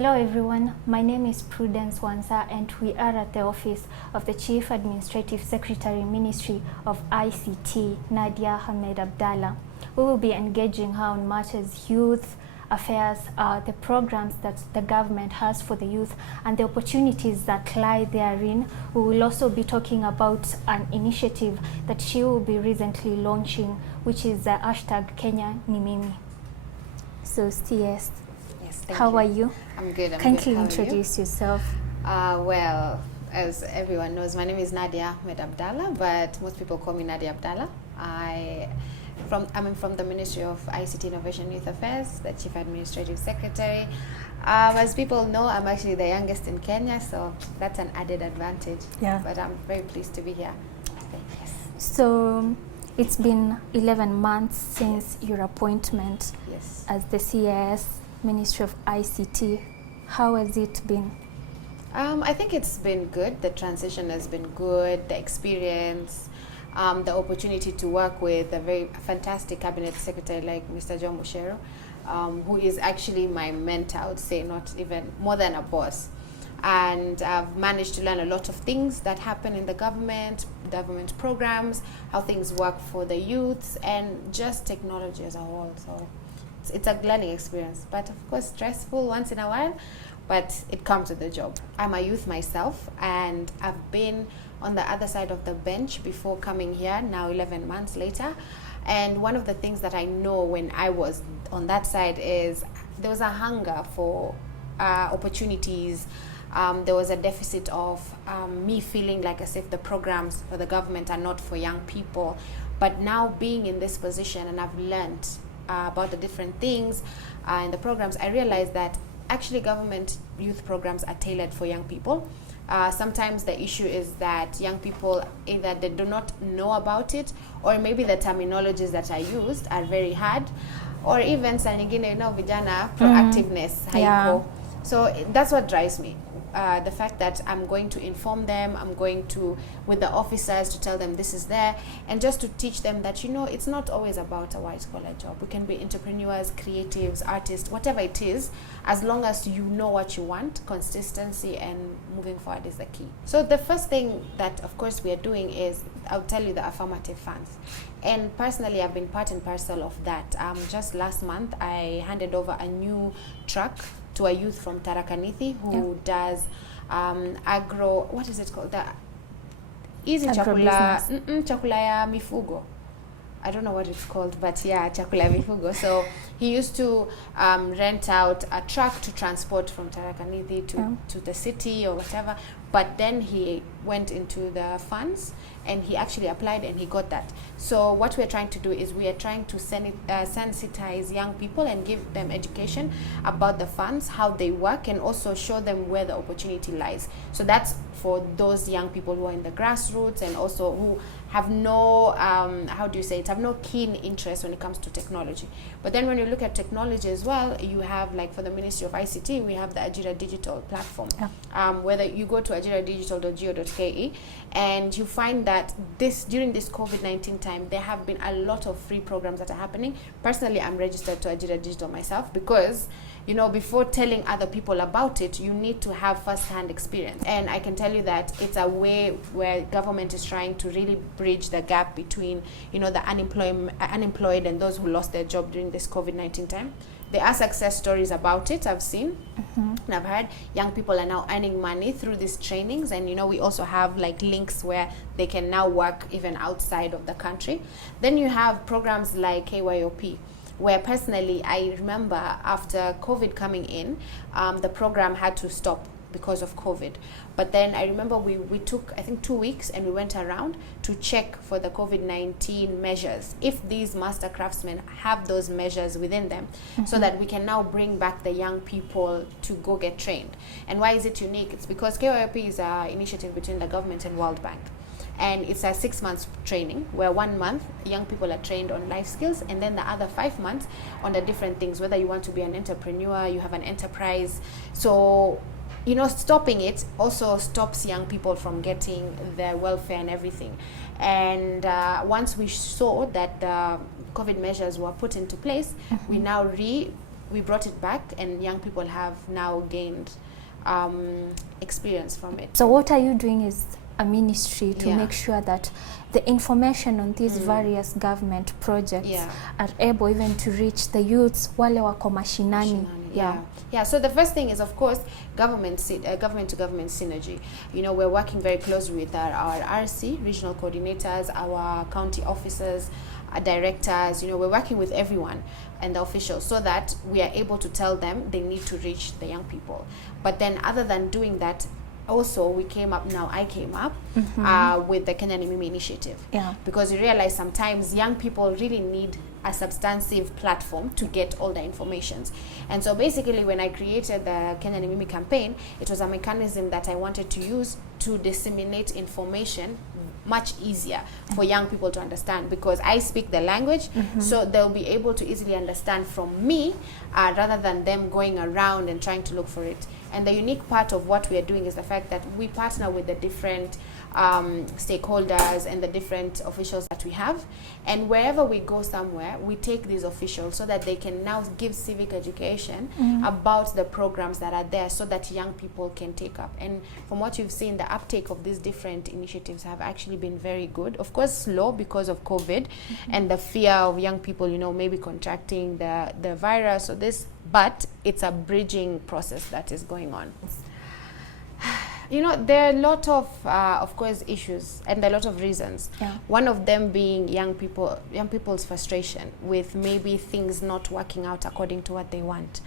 Hello everyone, my name is Prudence Wanza and we are at the office of the Chief Administrative Secretary Ministry of ICT, Nadia Ahmed Abdalla. We will be engaging her on matters youth affairs, the programs that the government has for the youth and the opportunities that lie therein. We will also be talking about an initiative that she will be recently launching, which is the hashtag Kenya Ni Mimi. So CS, how are you? I'm good. Kindly introduce yourself. Well, as everyone knows, my name is Nadia Ahmed Abdalla, but most people call me Nadia Abdalla. I'm from the Ministry of ICT Innovation and Youth Affairs, the Chief Administrative Secretary. As people know, I'm actually the youngest in Kenya, so that's an added advantage. Yeah. But I'm very pleased to be here. Yes. So it's been 11 months since your appointment as the CAS, Ministry of ICT. How has it been? I think it's been good. The transition has been good. The experience, the opportunity to work with a very fantastic cabinet secretary like Mr. John Mushero, who is actually my mentor, I would say, not even more than a boss. And I've managed to learn a lot of things that happen in the government programs, how things work for the youths, and just technology as a whole. So it's a learning experience, but of course stressful once in a while, but it comes with the job. I'm a youth myself, and I've been on the other side of the bench before coming here, now 11 months later. And one of the things that I know when I was on that side is there was a hunger for opportunities. There was a deficit of me feeling like as if the programs for the government are not for young people. But now being in this position, and I've learned about the different things in the programs, I realized that actually government youth programs are tailored for young people. Sometimes the issue is that young people either they do not know about it, or maybe the terminologies that are used are very hard, or even saa nyingine, vijana proactiveness haiko. So that's what drives me. The fact that I'm going to inform them, I'm going to, with the officers, to tell them this is there, and just to teach them that, it's not always about a white-collar job. We can be entrepreneurs, creatives, artists, whatever it is, as long as you know what you want. Consistency and moving forward is the key. So the first thing that, of course, we are doing is, I'll tell you, the affirmative funds. And personally, I've been part and parcel of that. Just last month, I handed over a new truck to a youth from Tarakanithi who does agro, what is it called? The easy chakula, chakula ya mifugo. I don't know what it's called, but yeah, chakula ya mifugo. So he used to rent out a truck to transport from Tarakanithi to the city or whatever. But then he went into the funds and he actually applied and he got that. So what we're trying to do is we are trying to sensitize young people and give them education about the funds, how they work, and also show them where the opportunity lies. So that's for those young people who are in the grassroots and also who have no, have no keen interest when it comes to technology. But then when you look at technology as well, you have, like for the Ministry of ICT, we have the Ajira Digital platform. Whether you go to ajiradigital.go.ke and you find that during this COVID-19 time, there have been a lot of free programs that are happening. Personally, I'm registered to Ajira Digital myself because, before telling other people about it, you need to have first-hand experience. And I can tell you that it's a way where government is trying to really bridge the gap between, the unemployed and those who lost their job during this COVID-19 time. There are success stories about it, I've seen. And I've heard young people are now earning money through these trainings. And, we also have like links where they can now work even outside of the country. Then you have programs like KYOP, where personally, I remember after COVID coming in, the program had to stop because of COVID. But then I remember we took, I think, 2 weeks and we went around to check for the COVID-19 measures, if these master craftsmen have those measures within them, so that we can now bring back the young people to go get trained. And why is it unique? It's because KYP is an initiative between the government and World Bank. And it's a 6 months training where 1 month young people are trained on life skills, and then the other 5 months on the different things, whether you want to be an entrepreneur, you have an enterprise. So stopping it also stops young people from getting their welfare and everything. And once we saw that the COVID measures were put into place, we now we brought it back, and young people have now gained experience from it. So what are you doing as a ministry to Yeah. make sure that the information on these various government projects Yeah. are able even to reach the youths wale wako mashinani? Yeah. So the first thing is, of course, government to government synergy. You know, we're working very closely with our RC, regional coordinators, our county officers, our directors. You know, we're working with everyone and the officials so that we are able to tell them they need to reach the young people. But then other than doing that, also I came up with the Kenyan Mimi initiative. Yeah. Because we realize sometimes young people really need a substantive platform to get all the informations. And so basically when I created the Kenyan Mimi campaign, it was a mechanism that I wanted to use to disseminate information much easier for young people to understand, because I speak the language, so they'll be able to easily understand from me rather than them going around and trying to look for it. And the unique part of what we are doing is the fact that we partner with the different stakeholders and the different officials that we have, and wherever we go somewhere, we take these officials so that they can now give civic education about the programs that are there, so that young people can take up. And from what you've seen, the uptake of these different initiatives have actually been very good. Of course, slow because of COVID and the fear of young people, you know, maybe contracting the virus or this, but it's a bridging process that is going on. You know, there are a lot of course, issues and a lot of reasons. Yeah. One of them being young people's frustration with maybe things not working out according to what they want.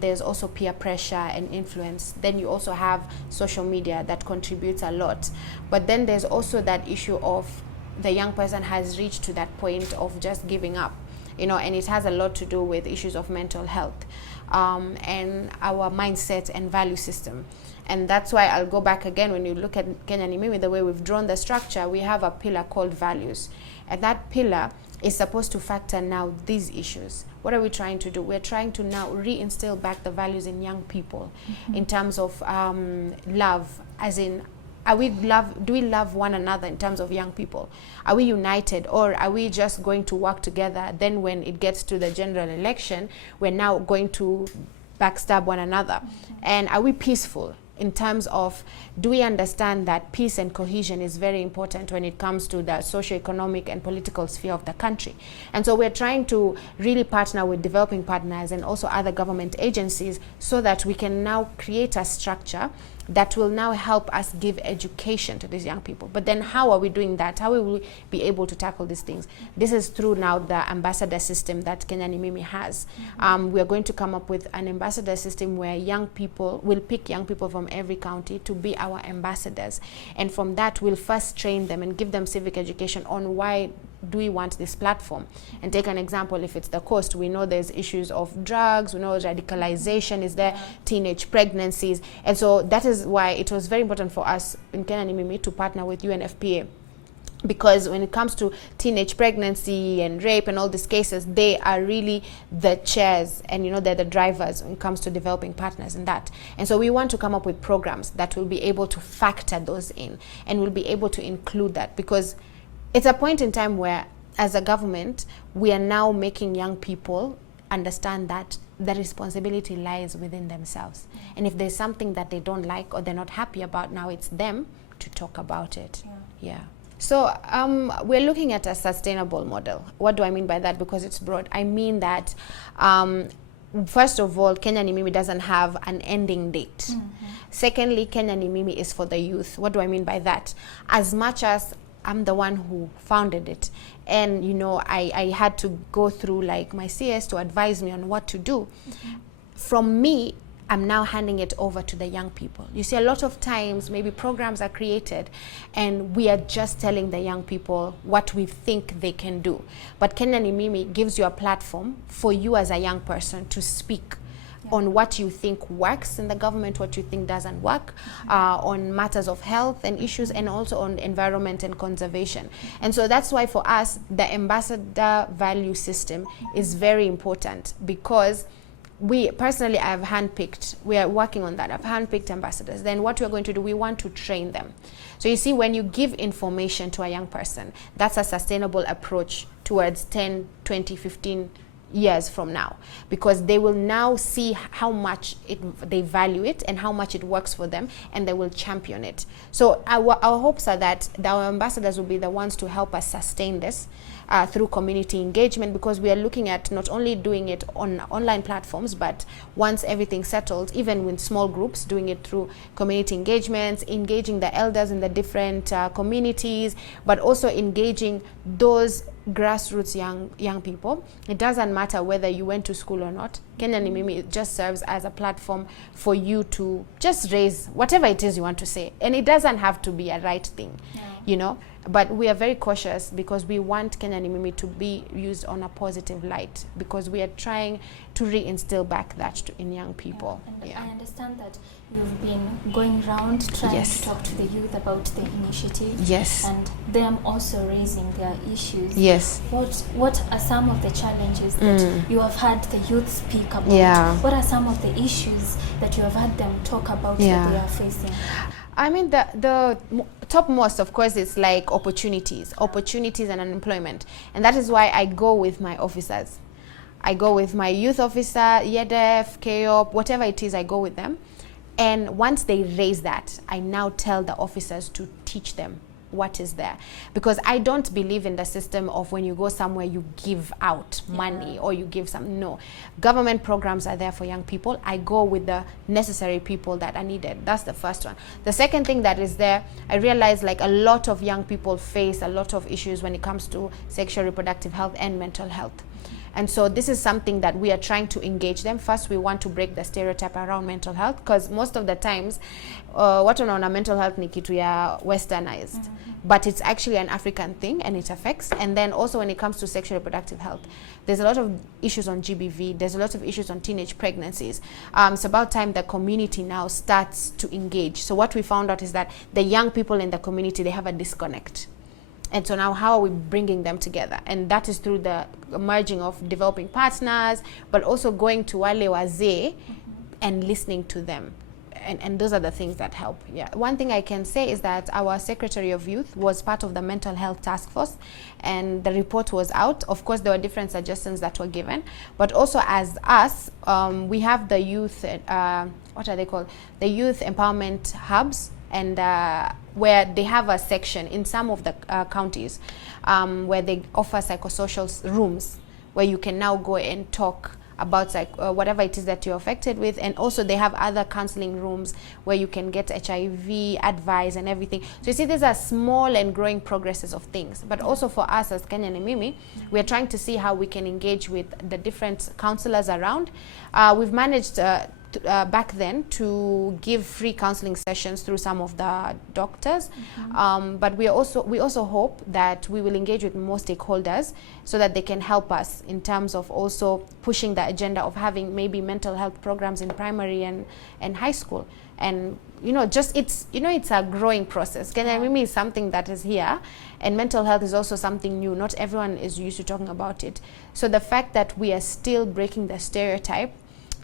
There's also peer pressure and influence. Then you also have social media that contributes a lot. But then there's also that issue of the young person has reached to that point of just giving up. You know, and it has a lot to do with issues of mental health and our mindset and value system. And that's why I'll go back again, when you look at Kenyan Mimi, the way we've drawn the structure, we have a pillar called values. And that pillar is supposed to factor now these issues. What are we trying to do? We're trying to now reinstill back the values in young people in terms of love, as in, do we love one another in terms of young people? Are we united, or are we just going to work together? Then when it gets to the general election, we're now going to backstab one another. And are we peaceful? In terms of, do we understand that peace and cohesion is very important when it comes to the socio-economic and political sphere of the country? And so we're trying to really partner with developing partners and also other government agencies so that we can now create a structure that will now help us give education to these young people. But then how are we doing that? How will we be able to tackle these things? This is through now the ambassador system that Kenyan Mimi has. We are going to come up with an ambassador system where young people will pick young people from every county to be our ambassadors. And from that, we'll first train them and give them civic education on why do we want this platform. And take an example, if it's the coast, we know there's issues of drugs, we know radicalization is there, teenage pregnancies. And so that is why it was very important for us in Kenyan Mimi to partner with UNFPA. Because when it comes to teenage pregnancy and rape and all these cases, they are really the chairs, and you know, they're the drivers when it comes to developing partners in that. And so we want to come up with programs that will be able to factor those in, and will be able to include that, because it's a point in time where, as a government, we are now making young people understand that the responsibility lies within themselves. And if there's something that they don't like or they're not happy about, now it's them to talk about it. Yeah. So we're looking at a sustainable model. What do I mean by that? Because it's broad. I mean that, first of all, Kenyan Mimi doesn't have an ending date. Secondly, Kenyan Mimi is for the youth. What do I mean by that? As much as I'm the one who founded it, and you know, I had to go through like my CS to advise me on what to do. From me, I'm now handing it over to the young people. You see, a lot of times maybe programs are created and we are just telling the young people what we think they can do. But Kenyan Mimi gives you a platform for you as a young person to speak on what you think works in the government, what you think doesn't work, on matters of health and issues, and also on environment and conservation. And so that's why for us, the ambassador value system is very important, because we personally, I've handpicked, we are working on that, I've handpicked ambassadors. Then what we're going to do, we want to train them. So you see, when you give information to a young person, that's a sustainable approach towards 10, 20, 15 years from now, because they will now see how much they value it and how much it works for them, and they will champion it. So our hopes are that our ambassadors will be the ones to help us sustain this through community engagement, because we are looking at not only doing it on online platforms, but once everything settled, even with small groups, doing it through community engagements, engaging the elders in the different communities, but also engaging those grassroots young people. It doesn't matter whether you went to school or not. Kenya ni Mimi, it just serves as a platform for you to just raise whatever it is you want to say, and it doesn't have to be a right thing, you know. But we are very cautious because we want Kenya ni Mimi to be used on a positive light, because we are trying to reinstill back that in young people. And I understand that you've been going around trying to talk to the youth about the initiative. Yes. And them also raising their issues. Yes. What are some of the challenges that you have had the youth speak about? Yeah. What are some of the issues that you have had them talk about that they are facing? I mean, the topmost, of course, is like opportunities and unemployment. And that is why I go with my officers. I go with my youth officer, YEDEF, KOP, whatever it is, I go with them. And once they raise that, I now tell the officers to teach them what is there, because I don't believe in the system of when you go somewhere you give out money or you give some. No, government programs are there for young people. I go with the necessary people that are needed. That's the first one. The second thing that is there, I realize like a lot of young people face a lot of issues when it comes to sexual reproductive health and mental health. And so this is something that we are trying to engage them. First, we want to break the stereotype around mental health, because most of the times, what on mental health ni kitu ya westernized, but it's actually an African thing and it affects. And then also when it comes to sexual reproductive health, there's a lot of issues on GBV. There's a lot of issues on teenage pregnancies. It's about time the community now starts to engage. So what we found out is that the young people in the community, they have a disconnect. And so now how are we bringing them together? And that is through the merging of developing partners, but also going to wale wazee and listening to them. And those are the things that help. Yeah. One thing I can say is that our Secretary of Youth was part of the mental health task force, and the report was out. Of course, there were different suggestions that were given, but also as us, we have the youth, what are they called? The youth empowerment hubs, and where they have a section in some of the counties where they offer psychosocial rooms where you can now go and talk about whatever it is that you're affected with. And also they have other counseling rooms where you can get HIV advice and everything. So you see, these are small and growing progresses of things. But also for us as Kenya ni Mimi, we are trying to see how we can engage with the different counselors around. We've managed back then to give free counseling sessions through some of the doctors, but we also hope that we will engage with more stakeholders so that they can help us in terms of also pushing the agenda of having maybe mental health programs in primary and high school. And it's a growing process. Kenya ni Mimi is something that is here, and mental health is also something new. Not everyone is used to talking about it. So the fact that we are still breaking the stereotype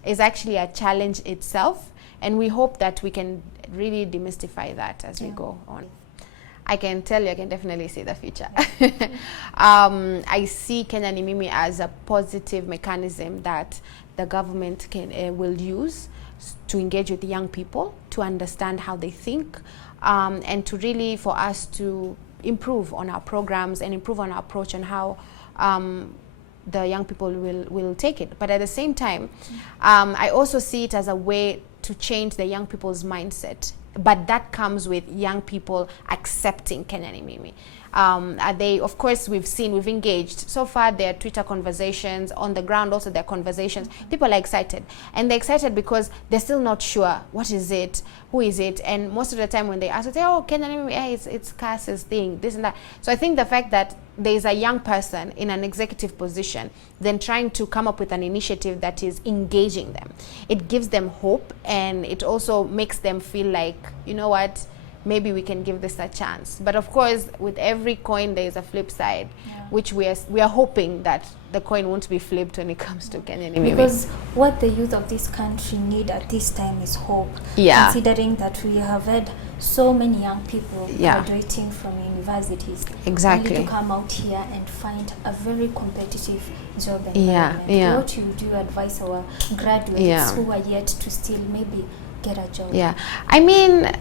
is actually a challenge itself, and we hope that we can really demystify that as we go on. I can tell you, I can definitely see the future. I see Kenya ni Mimi as a positive mechanism that the government will use to engage with young people, to understand how they think, and to really for us to improve on our programs and improve on our approach and how the young people will take it. But at the same time, I also see it as a way to change the young people's mindset. But that comes with young people accepting Kenya ni Mimi. Of course, we've engaged. So far, there are Twitter conversations. On the ground, also there are conversations. People are excited. And they're excited because they're still not sure. What is it? Who is it? And most of the time when they ask, they say, oh, Kenya ni Mimi, it's CAS's thing, this and that. So I think the fact that there's a young person in an executive position, then trying to come up with an initiative that is engaging them, it gives them hope, and it also makes them feel like, you know what, maybe we can give this a chance. But of course, with every coin, there is a flip side, which we are hoping that the coin won't be flipped when it comes to Kenya ni Mimi. Because what the youth of this country need at this time is hope. Considering that we have had so many young people Yeah. graduating from universities. Exactly. Only to come out here and find a very competitive job Yeah, environment. yeah. What you do advise our graduates Yeah. who are yet to still maybe get a job? Yeah, I mean,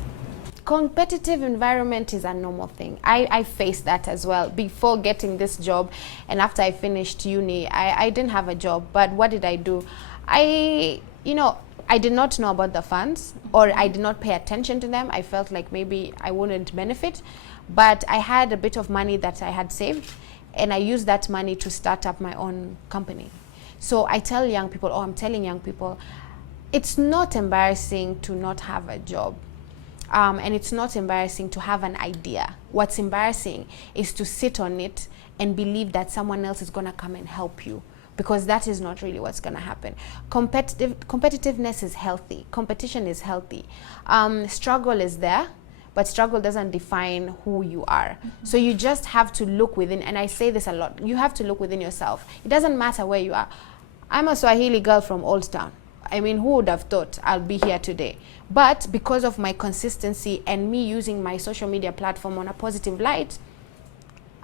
competitive environment is a normal thing. I faced that as well before getting this job, and after I finished uni, I didn't have a job. But what did I do? I did not know about the funds, or I did not pay attention to them. I felt like maybe I wouldn't benefit, but I had a bit of money that I had saved, and I used that money to start up my own company. So I tell young people, or I'm telling young people, it's not embarrassing to not have a job. And it's not embarrassing to have an idea. What's embarrassing is to sit on it and believe that someone else is going to come and help you, because that is not really what's going to happen. Competitiveness is healthy. Competition is healthy. Struggle is there, but struggle doesn't define who you are. So you just have to look within, and I say this a lot, you have to look within yourself. It doesn't matter where you are. I'm a Swahili girl from Old Town. I mean, who would have thought I'll be here today? But because of my consistency and me using my social media platform on a positive light,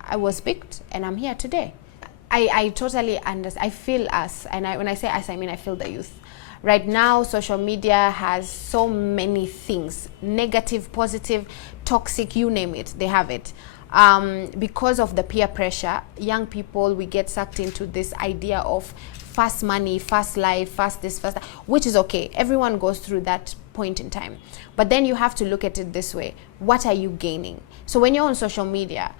I was picked and I'm here today. I totally understand. I feel us, and when I say us, I mean I feel the youth. Right now, social media has so many things, negative, positive, toxic, you name it, they have it. Because of the peer pressure, young people, we get sucked into this idea of fast money, fast life, fast this, fast that, which is okay. Everyone goes through that point in time. But then you have to look at it this way. What are you gaining? So when you're on social media,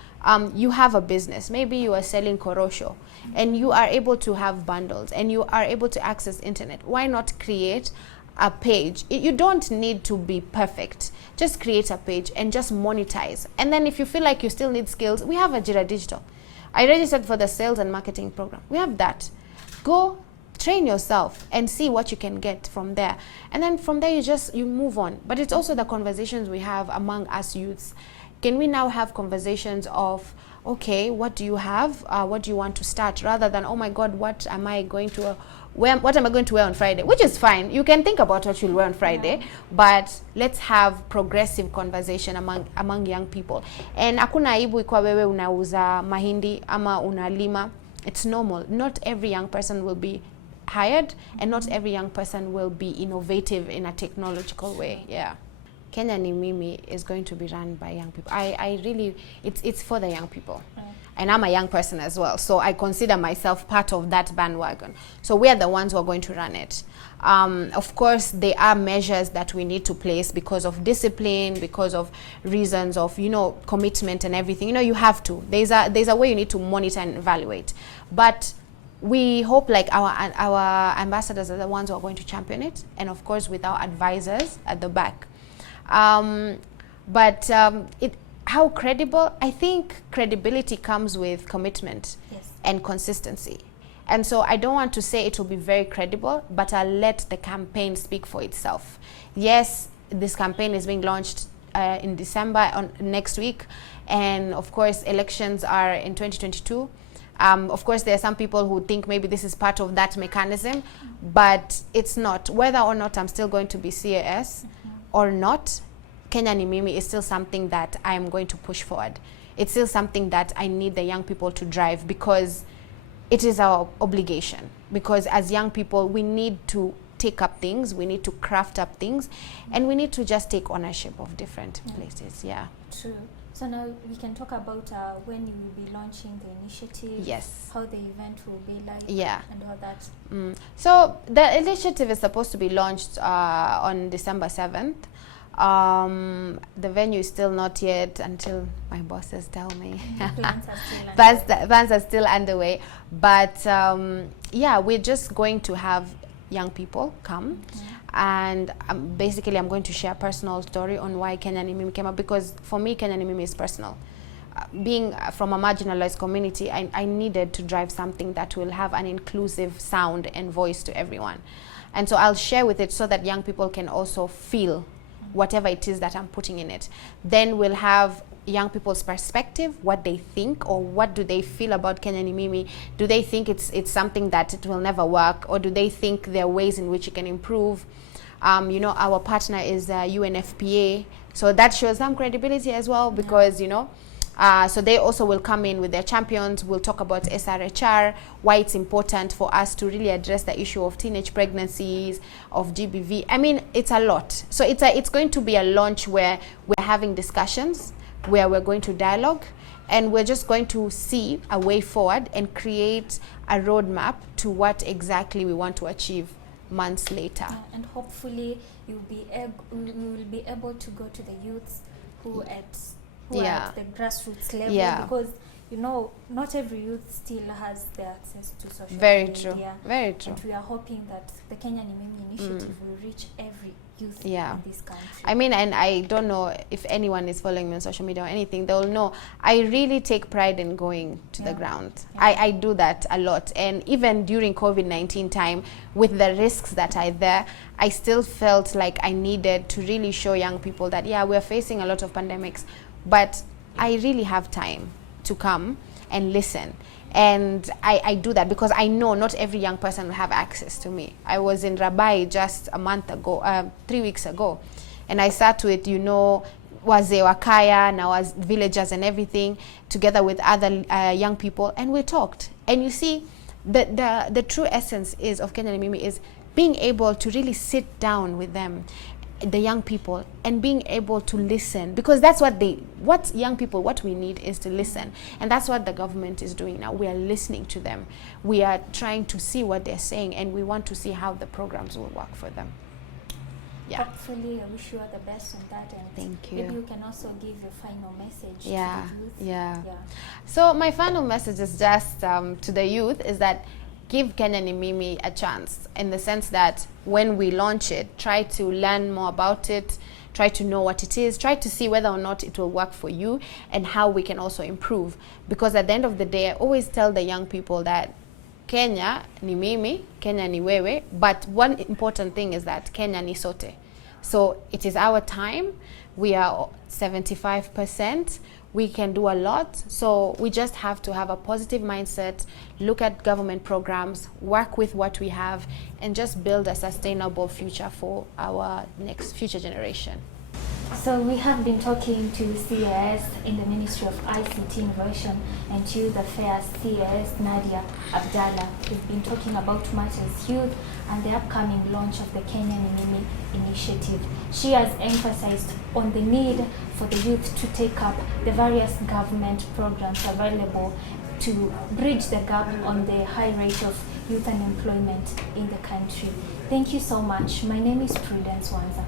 you have a business. Maybe you are selling korosho, and you are able to have bundles, and you are able to access internet. Why not create a page? You don't need to be perfect. Just create a page and just monetize. And then if you feel like you still need skills, we have Ajira Digital. I registered for the sales and marketing program. We have that. Go train yourself and see what you can get from there. And then from there, you move on. But it's also the conversations we have among us youths. Can we now have conversations of, okay, what do you have? What do you want to start? Rather than, oh my God, what am I going to wear on Friday? Which is fine. You can think about what you'll wear on Friday, but let's have progressive conversation among young people. And hakuna aibu ikuwa wewe unauza mahindi ama unalima. It's normal. Not every young person will be hired, and not every young person will be innovative in a technological way. Yeah. Kenya Ni Mimi is going to be run by young people. I really, it's for the young people. And I'm a young person as well, so I consider myself part of that bandwagon. So we are the ones who are going to run it. Of course, there are measures that we need to place because of discipline, because of reasons of, commitment and everything. You have to. There's a way you need to monitor and evaluate. But we hope like our ambassadors are the ones who are going to champion it, and of course with our advisors at the back. How credible? I think credibility comes with commitment and consistency. And so I don't want to say it will be very credible, but I'll let the campaign speak for itself. Yes, this campaign is being launched in December next week. And of course, elections are in 2022. Of course, there are some people who think maybe this is part of that mechanism, but it's not. Whether or not I'm still going to be CAS or not, Kenya Ni Mimi is still something that I am going to push forward. It's still something that I need the young people to drive, because it is our obligation. Because as young people, we need to take up things, we need to craft up things, and we need to just take ownership of different places. Yeah. True. So now we can talk about when you will be launching the initiative. Yes. How the event will be like. Yeah. And all that. So the initiative is supposed to be launched on December 7th. The venue is still not yet, until my bosses tell me. Plans are still underway. But yeah, we're just going to have young people come. And basically I'm going to share a personal story on why Kenya Ni Mimi came up, because for me Kenya Ni Mimi is personal. Being from a marginalized community, I needed to drive something that will have an inclusive sound and voice to everyone. And so I'll share with it so that young people can also feel whatever it is that I'm putting in it. Then we'll have young people's perspective, what they think, or what do they feel about Kenya Ni Mimi. Do they think it's something that it will never work, or do they think there are ways in which it can improve? You know, our partner is UNFPA, so that shows some credibility as well, because you know, so they also will come in with their champions. We'll talk about SRHR, why it's important for us to really address the issue of teenage pregnancies, of GBV. I mean, it's a lot. So it's going to be a launch where we're having discussions, where we're going to dialogue, and we're just going to see a way forward and create a roadmap to what exactly we want to achieve months later. And hopefully we will be able to go to the youths who are at the grassroots level, because you know, not every youth still has the access to social media. Very true. And we are hoping that the Kenya Ni Mimi initiative will reach every youth in this country. I mean, and I don't know if anyone is following me on social media or anything, they'll know I really take pride in going to the ground. I do that a lot. And even during COVID-19 time, with the risks that are there, I still felt like I needed to really show young people that, we're facing a lot of pandemics, but I really have time to come and listen. And I do that because I know not every young person will have access to me. I was in Rabai just a month ago, 3 weeks ago, and I sat with, you know, wazee wa kaya, now as villagers and everything, together with other young people, and we talked. And you see, the true essence is of Kenya Ni Mimi is being able to really sit down with them, the young people, and being able to listen, because that's what we need is to listen. And that's what the government is doing now. We are listening to them. We are trying to see what they're saying, and we want to see how the programs will work for them. Hopefully, I wish you all the best on that. And thank you. Maybe you can also give your final message to the youth. So my final message is just to the youth is that give Kenya Ni Mimi a chance, in the sense that when we launch it, try to learn more about it, try to know what it is, try to see whether or not it will work for you, and how we can also improve. Because at the end of the day, I always tell the young people that Kenya ni mimi, Kenya ni wewe, but one important thing is that Kenya ni sote. So it is our time. We are 75%. We can do a lot, so we just have to have a positive mindset, look at government programs, work with what we have, and just build a sustainable future for our next future generation. So we have been talking to CAS in the Ministry of ICT Innovation and to the Affairs CAS Nadia Abdalla. We've been talking about matters youth and the upcoming launch of the Kenya Ni Mimi initiative. She has emphasized on the need for the youth to take up the various government programs available to bridge the gap on the high rate of youth unemployment in the country. Thank you so much. My name is Prudence Wanza.